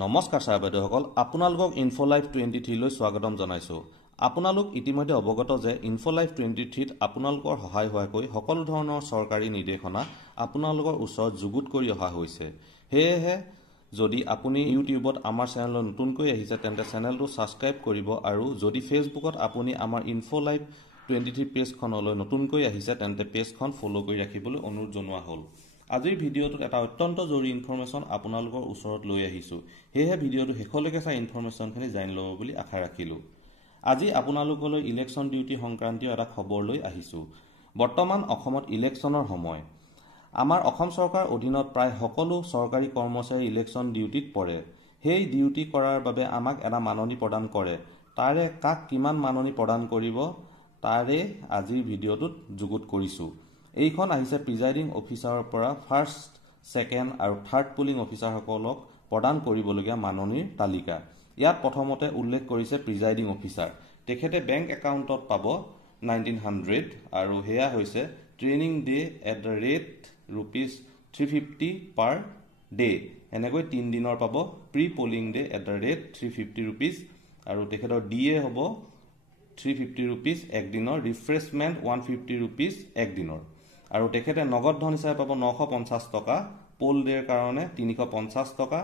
নমস্কাৰ ছাৰ বাইদেউসকল, আপোনালোকক ইনফোলাইভ 23 লৈ স্বাগতম জনাইছোঁ। আপোনালোক ইতিমধ্যে অৱগত যে ইনফোলাইভ 23ত আপোনালোকৰ সহায় হোৱাকৈ সকলো ধৰণৰ চৰকাৰী নিৰ্দেশনা আপোনালোকৰ ওচৰত যুগুত কৰি অহা হৈছে। সেয়েহে যদি আপুনি ইউটিউবত আমাৰ চেনেললৈ নতুনকৈ আহিছে তেন্তে চেনেলটো ছাবস্ক্ৰাইব কৰিব, আৰু যদি ফেচবুকত আপুনি আমাৰ ইনফোলাইভ 23 পেজখনলৈ নতুনকৈ আহিছে তেন্তে পেজখন ফ'ল' কৰি ৰাখিবলৈ অনুৰোধ জনোৱা হ'ল। আজিৰ ভিডিঅ'টোত এটা অত্যন্ত জৰুৰী ইনফৰমেশ্যন আপোনালোকৰ ওচৰত লৈ আহিছোঁ। সেয়েহে ভিডিঅ'টো শেষলৈকে চাই ইনফৰমেশ্যনখিনি জানি ল'ব বুলি আশা ৰাখিলোঁ। আজি আপোনালোকলৈ ইলেকশ্যন ডিউটি সংক্ৰান্তীয় এটা খবৰ লৈ আহিছোঁ। বৰ্তমান অসমত ইলেকশ্যনৰ সময়। আমাৰ অসম চৰকাৰৰ অধীনত প্ৰায় সকলো চৰকাৰী কৰ্মচাৰী ইলেকশ্যন ডিউটিত পৰে। সেই ডিউটি কৰাৰ বাবে আমাক এটা মাননি প্ৰদান কৰে। তাৰে কাক কিমান মাননি প্ৰদান কৰিব তাৰে আজিৰ ভিডিঅ'টোত যুগুত কৰিছোঁ। এইখন আহিছে প্ৰিজাইডিং অফিচাৰৰ পৰা ফাৰ্ষ্ট, ছেকেণ্ড আৰু থাৰ্ড পুলিং অফিচাৰসকলক প্ৰদান কৰিবলগীয়া মাননিৰ তালিকা। ইয়াত প্ৰথমতে উল্লেখ কৰিছে প্ৰিজাইডিং অফিচাৰ। তেখেতে বেংক একাউণ্টত পাব 1900, আৰু সেয়া হৈছে training day at the rate ₹350 per day. এনেকৈ 3 দিনৰ পাব। Pre polling day at the rate ₹350, আৰু তেখেতৰ DA হ'ব ₹350 একদিনৰ, ৰিফ্ৰেছমেণ্ট ₹150 একদিনৰ। আৰু তেখেতে নগদ ধন হিচাপে পাব 950 টকা, পোল ডেৰ কাৰণে 350 টকা,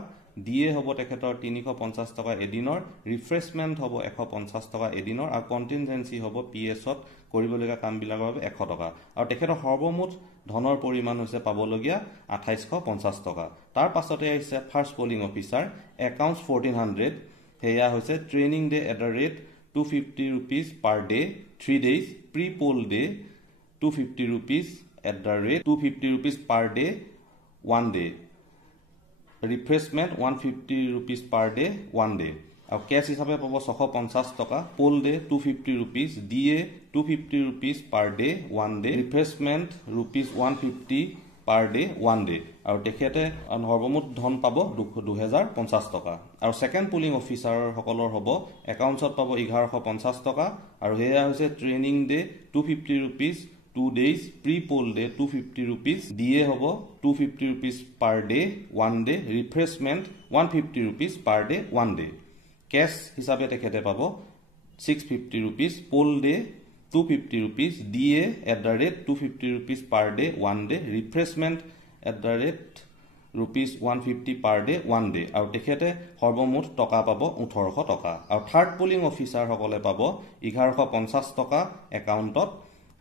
DA হ'ব তেখেতৰ 350 টকা এদিনৰ, ৰিফ্ৰেছমেণ্ট হ'ব 150 টকা এদিনৰ, আৰু কণ্টিনজেঞ্চি হ'ব PS-ত কৰিবলগীয়া কামবিলাকৰ বাবে 100 টকা। আৰু তেখেতৰ সৰ্বমুঠ ধনৰ পৰিমাণ হৈছে পাবলগীয়া 2850 টকা। তাৰ পাছতে আহিছে ফাৰ্ষ্ট পলিং অফিচাৰ, একাউণ্টছ 1400, সেয়া হৈছে training day at the rate ₹250 per day 3 days, pre poll day ₹250 at the rate ₹250 per day 1 day, refreshment ₹150 per day 1 day, আৰু কেছ হিচাপে পাব 650 টকা, poll day ₹250, DA ₹250 per day 1 day, refreshment ₹150 per day 1 day, আৰু তেখেতে সৰ্বমুঠ ধন পাব 2050 টকা। আৰু ছেকেণ্ড পুলিং অফিচাৰসকলৰ হ'ব একাউণ্টছত পাব 1150 টকা, আৰু সেয়া হৈছে training day ₹250 2 days, pre poll day ₹250, DA হ'ব ₹250 per day 1 day, refreshment ₹150 per day 1 day, cash হিচাপে তেখেতে পাব 650, poll day ₹250, DA at the rate ₹250 per day 1 day, refreshment at the rate ₹150 per day 1 day, আৰু তেখেতে সৰ্বমুঠ টকা পাব 1800 টকা। আৰু থাৰ্ড পুলিং অফিচাৰসকলে পাব 1150 টকা একাউণ্টত,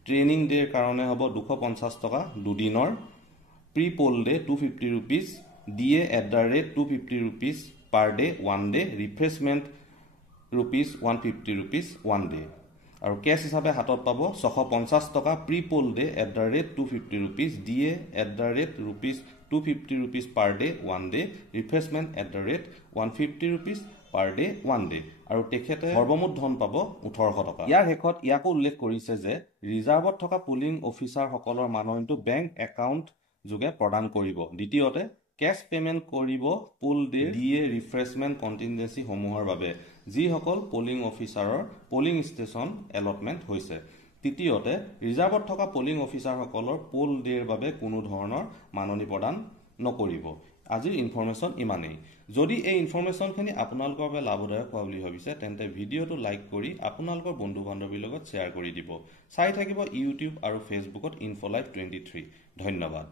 ট্ৰেইনিং ডেৰ কাৰণে হ'ব 250 টকা দুদিনৰ, pre poll day ₹250, DA at the rate ₹250 per day 1 day, refreshment ₹150 1 day, আৰু কেছ হিচাপে হাতত পাব 650 টকা, pre poll day at the rate ₹250, DA at the rate ₹250 per day 1 day, refreshment at the rate ₹150 per day 1 day, আৰু তেখেতে সৰ্বমুঠ ধন পাব 1800 টকা। ইয়াৰ শেষত ইয়াকো উল্লেখ কৰিছে যে ৰিজাৰ্ভত থকা পুলিং অফিচাৰসকলৰ মাননিটো বেংক একাউণ্ট যোগে প্ৰদান কৰিব। দ্বিতীয়তে কেছ পে'মেণ্ট কৰিব পোল ডে, DA, ৰিফ্ৰেছমেণ্ট কণ্টিনজেঞ্চিসমূহৰ বাবে যিসকল পলিং অফিচাৰৰ পলিং ষ্টেচন এলটমেণ্ট হৈছে। তৃতীয়তে ৰিজাৰ্ভত থকা পলিং অফিচাৰসকলৰ পোল ডেৰ বাবে কোনো ধৰণৰ মাননি প্ৰদান নকৰিব। আজিৰ ইনফৰমেশ্যন ইমানেই। যদি এই ইনফৰমেশ্যনখিনি আপোনালোকৰ বাবে লাভদায়ক হোৱা বুলি ভাবিছে তেন্তে ভিডিঅ'টো লাইক কৰি আপোনালোকৰ বন্ধু বান্ধৱীৰ লগত শ্বেয়াৰ কৰি দিব। চাই থাকিব ইউটিউব আৰু ফেচবুকত ইনফোলাইভ 23। ধন্যবাদ।